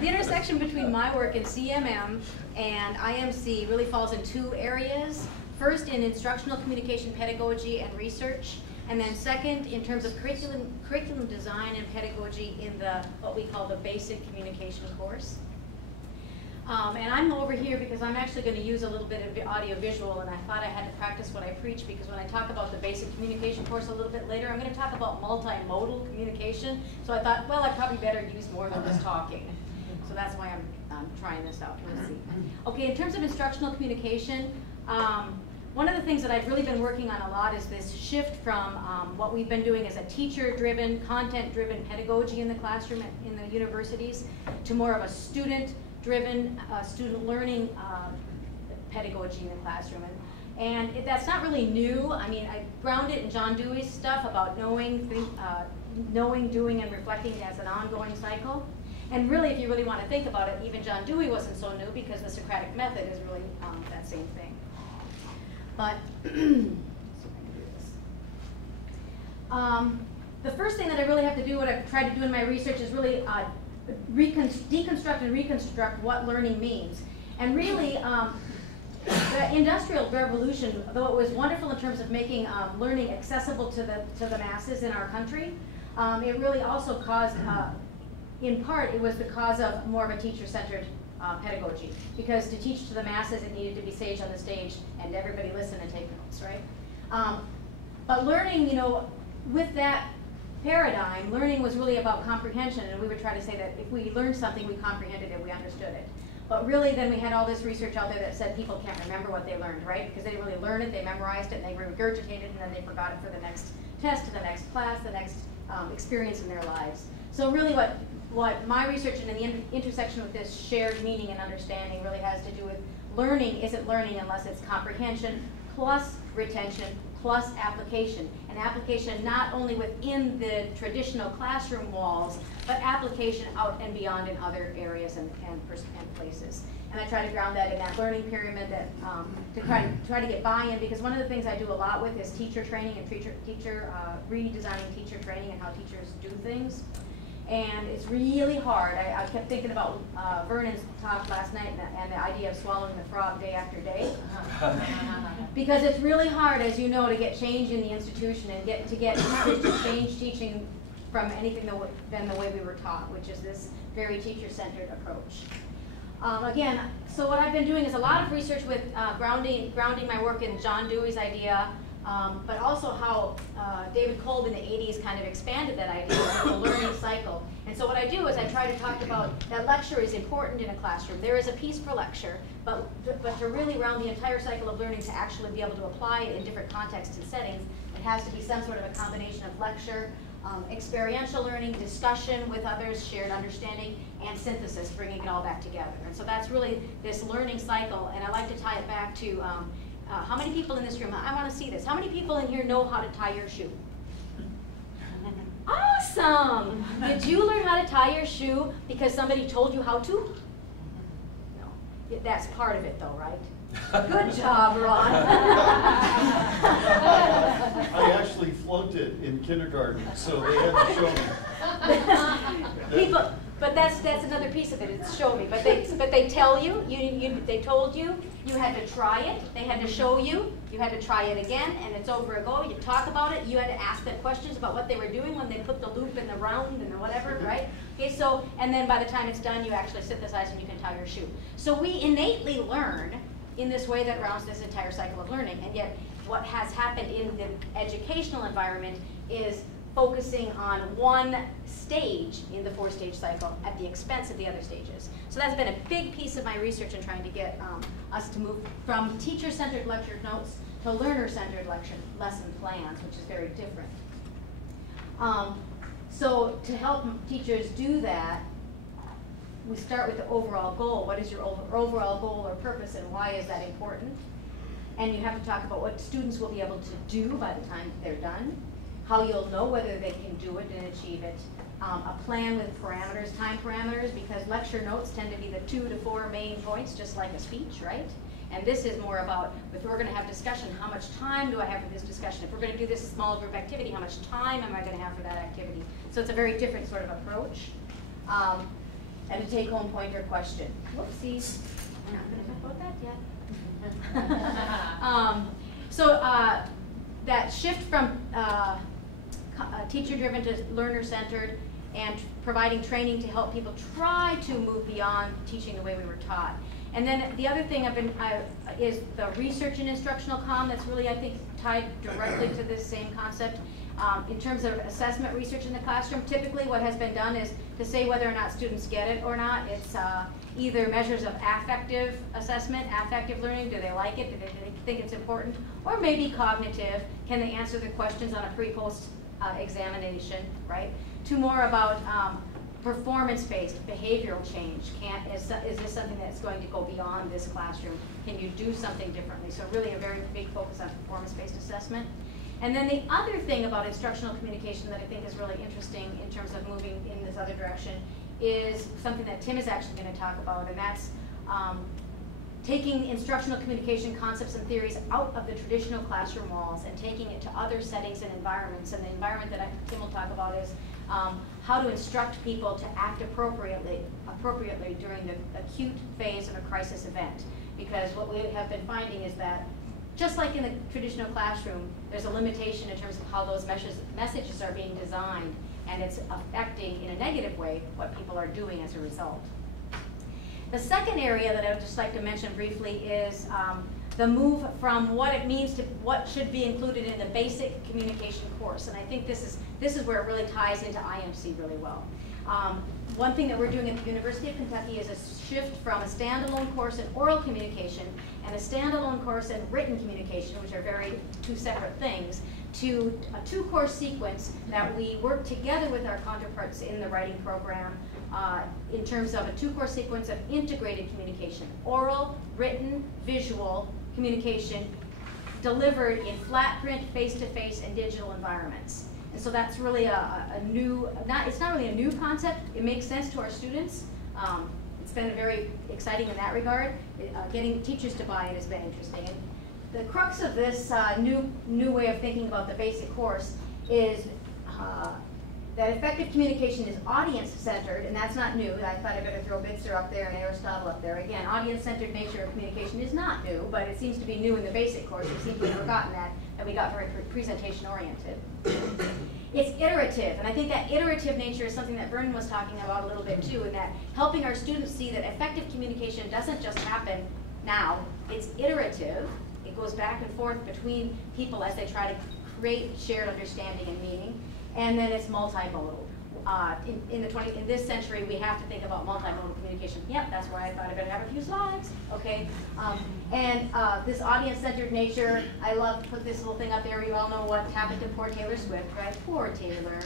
The intersection between my work in CMM and IMC really falls in two areas. First, in instructional communication pedagogy and research, and then second, in terms of curriculum design and pedagogy in the what we call the basic communication course. And I'm over here because I'm actually going to use a little bit of audio-visual, and I thought I had to practice what I preach, because when I talk about the basic communication course a little bit later, I'm going to talk about multimodal communication. So I thought, well, I probably better use more than just talking. So that's why I'm trying this out. We'll see. Okay, in terms of instructional communication, one of the things that I've really been working on a lot is this shift from what we've been doing as a teacher-driven, content-driven pedagogy in the classroom in the universities to more of a student-driven, student learning pedagogy in the classroom. And that's not really new. I mean, I ground it in John Dewey's stuff about knowing, doing, and reflecting as an ongoing cycle. And really, if you really want to think about it, even John Dewey wasn't so new, because the Socratic method is really that same thing. But the first thing that I really have to do, what I've tried to do in my research, is really deconstruct and reconstruct what learning means. And really, the Industrial Revolution, though it was wonderful in terms of making learning accessible to the masses in our country, it really also caused, in part, it was the cause of more of a teacher-centered pedagogy, because to teach to the masses, it needed to be sage on the stage and everybody listen and take notes, right? But learning, with that paradigm, learning was really about comprehension, and we would try to say that if we learned something, we comprehended it, we understood it. But really, then we had all this research out there that said people can't remember what they learned, right? Because they didn't really learn it, they memorized it, and they regurgitated it, and then they forgot it for the next test, the next class, the next experience in their lives. So really what my research and the intersection with this shared meaning and understanding really has to do with learning isn't learning unless it's comprehension plus retention plus application. And application not only within the traditional classroom walls, but application out and beyond in other areas and places. And I try to ground that in that learning pyramid that, to try to get buy-in, because one of the things I do a lot with is teacher training and redesigning teacher training and how teachers do things. And it's really hard. I kept thinking about Vernon's talk last night and the idea of swallowing the frog day after day. Because it's really hard, as you know, to get change in the institution and to change teaching from anything than the way we were taught, which is this very teacher-centered approach. Again, so what I've been doing is a lot of research with grounding my work in John Dewey's idea, but also how David Kolb in the 80s kind of expanded that idea of the learning cycle. And so what I do is I try to talk about that lecture is important in a classroom. There is a piece per lecture, but to really round the entire cycle of learning, to actually be able to apply it in different contexts and settings, it has to be some sort of a combination of lecture, experiential learning, discussion with others, shared understanding, and synthesis, bringing it all back together. And so that's really this learning cycle, and I like to tie it back to how many people in this room, I want to see this, how many people in here know how to tie your shoe? Awesome! Did you learn how to tie your shoe because somebody told you how to? No. That's part of it though, right? Good job, Ron. I actually flunked it in kindergarten, so they had to show me. But that's another piece of it. It's show me. But they tell you, they told you, you had to try it. They had to show you. You had to try it again, and it's over a go. You talk about it. You had to ask them questions about what they were doing when they put the loop in the round and the whatever, right? Okay, so, and then by the time it's done, you actually synthesize and you can tie your shoe. So we innately learn in this way that rounds this entire cycle of learning, and yet what has happened in the educational environment is focusing on one stage in the four-stage cycle at the expense of the other stages. So that's been a big piece of my research in trying to get us to move from teacher-centered lecture notes to learner-centered lesson plans, which is very different. So to help teachers do that, we start with the overall goal. What is your overall goal or purpose, and why is that important? And you have to talk about what students will be able to do by the time they're done, how you'll know whether they can do it and achieve it, a plan with parameters, time parameters, because lecture notes tend to be the 2 to 4 main points, just like a speech, right? And this is more about, if we're going to have discussion, how much time do I have for this discussion? If we're going to do this small group activity, how much time am I going to have for that activity? So it's a very different sort of approach. and a take-home pointer question. Whoopsies, I'm not going to talk about that yet. That shift from teacher-driven to learner-centered and providing training to help people try to move beyond teaching the way we were taught. And then the other thing is the research in instructional comm that's really, I think, tied directly to this same concept. In terms of assessment research in the classroom, typically what has been done is to say whether or not students get it or not. It's either measures of affective assessment, affective learning, do they like it, do they think it's important, or maybe cognitive, can they answer the questions on a pre-post examination, right? To more about performance-based behavioral change. Is this something that's going to go beyond this classroom? Can you do something differently? So really a very big focus on performance-based assessment. And then the other thing about instructional communication that I think is really interesting in terms of moving in this other direction is something that Tim is actually going to talk about, and that's taking instructional communication concepts and theories out of the traditional classroom walls and taking it to other settings and environments. And the environment that Tim will talk about is how to instruct people to act appropriately during the acute phase of a crisis event. Because what we have been finding is that just like in the traditional classroom, there's a limitation in terms of how those messages are being designed, and it's affecting in a negative way what people are doing as a result. The second area that I would just like to mention briefly is the move from what it means to what should be included in the basic communication course. And I think this is where it really ties into IMC really well. One thing that we're doing at the University of Kentucky is a shift from a standalone course in oral communication and a standalone course in written communication, which are two separate things, to a two-course sequence that we work together with our counterparts in the writing program in terms of a two-course sequence of integrated communication, oral, written, visual communication delivered in flat print, face-to-face, and digital environments. And so that's really a new, it's not really a new concept. It makes sense to our students. It's been very exciting in that regard. Getting teachers to buy it has been interesting. And the crux of this new way of thinking about the basic course is that effective communication is audience-centered, and that's not new. I thought I'd better throw Bitzer up there and Aristotle up there. Again, audience-centered nature of communication is not new, but it seems to be new in the basic course. It seems we've never gotten that, and we got very presentation-oriented. It's iterative, and I think that iterative nature is something that Vernon was talking about a little bit too, in that helping our students see that effective communication doesn't just happen now, it's iterative. It goes back and forth between people as they try to create shared understanding and meaning. And then it's multimodal. In this century, we have to think about multimodal communication. Yep, that's why I thought I better have a few slides. Okay, this audience-centered nature. I love to put this little thing up there. You all know what happened to poor Taylor Swift, right? Poor Taylor.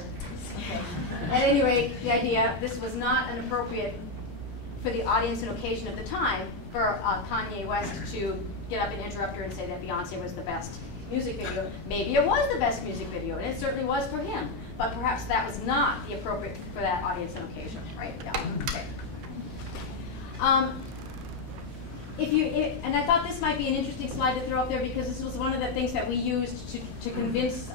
Okay. At any rate, the idea this was not an appropriate for the audience and occasion of the time for Kanye West to get up and interrupt her and say that Beyonce was the best music video. Maybe it was the best music video, and it certainly was for him. But perhaps that was not the appropriate for that audience and occasion, right? Yeah. Okay. And I thought this might be an interesting slide to throw up there because this was one of the things that we used to convince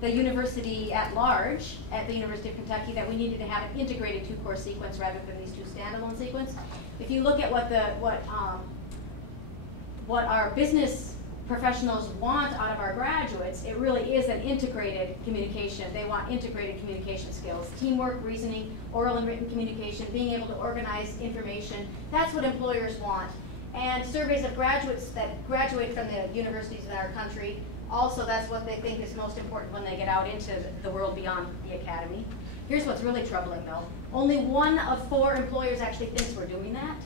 the university at large, at the University of Kentucky, that we needed to have an integrated two-course sequence rather than these two standalone sequences. If you look at what our business professionals want out of our graduates, it really is an integrated communication. They want integrated communication skills, teamwork, reasoning, oral and written communication, being able to organize information. That's what employers want. And surveys of graduates that graduate from the universities in our country, also that's what they think is most important when they get out into the world beyond the academy. Here's what's really troubling though. Only 1 of 4 employers actually thinks we're doing that.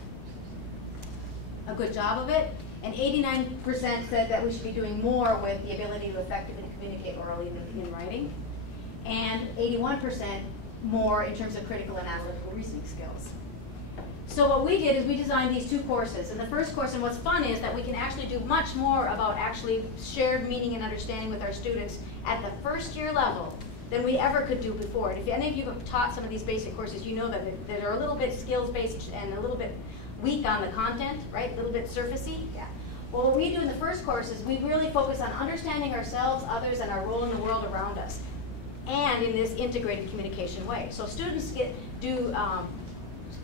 A good job of it. And 89% said that we should be doing more with the ability to effectively communicate orally than in writing. And 81% more in terms of critical and analytical reasoning skills. So what we did is we designed these 2 courses. And the first course, and what's fun is that we can actually do much more about actually shared meaning and understanding with our students at the first year level than we ever could do before. And if any of you have taught some of these basic courses, you know that they're a little bit skills-based and a little bit weak on the content, right? A little bit surfacey. Yeah. Well, what we do in the first course is we really focus on understanding ourselves, others, and our role in the world around us, and in this integrated communication way. So students do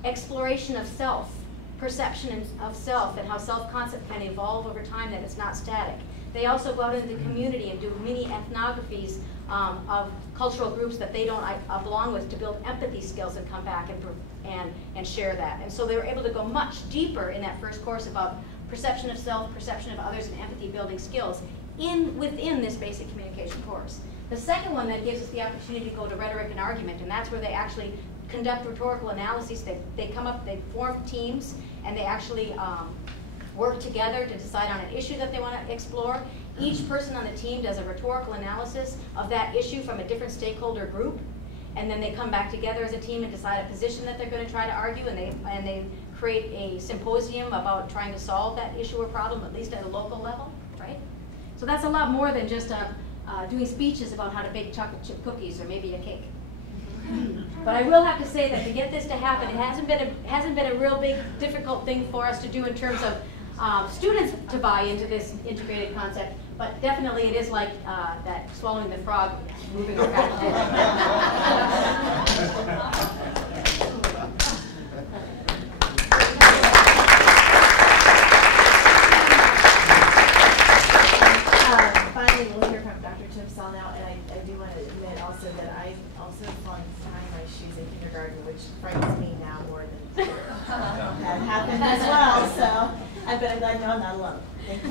exploration of self, perception of self, and how self-concept can evolve over time, that it's not static. They also go out into the community and do mini ethnographies of cultural groups that they don't belong with, to build empathy skills and come back and share that. And so they were able to go much deeper in that first course about perception of self, perception of others, and empathy building skills within this basic communication course. The second one then gives us the opportunity to go to rhetoric and argument, and that's where they actually conduct rhetorical analyses. They come up, they form teams, and they actually work together to decide on an issue that they want to explore. Each person on the team does a rhetorical analysis of that issue from a different stakeholder group, and then they come back together as a team and decide a position that they're going to try to argue, and they create a symposium about trying to solve that issue or problem, at least at a local level, right? So that's a lot more than just doing speeches about how to bake chocolate chip cookies or maybe a cake. But I will have to say that to get this to happen, it hasn't been a real big difficult thing for us to do in terms of students to buy into this integrated concept. But definitely it is like that swallowing the frog, moving around. Finally, we'll hear from Dr. Chipsall now, and I do want to admit also that I also flunked tying my shoes in kindergarten, which frightens me now more than had happened as well. So, but I'm glad to know I'm not alone. Thank you.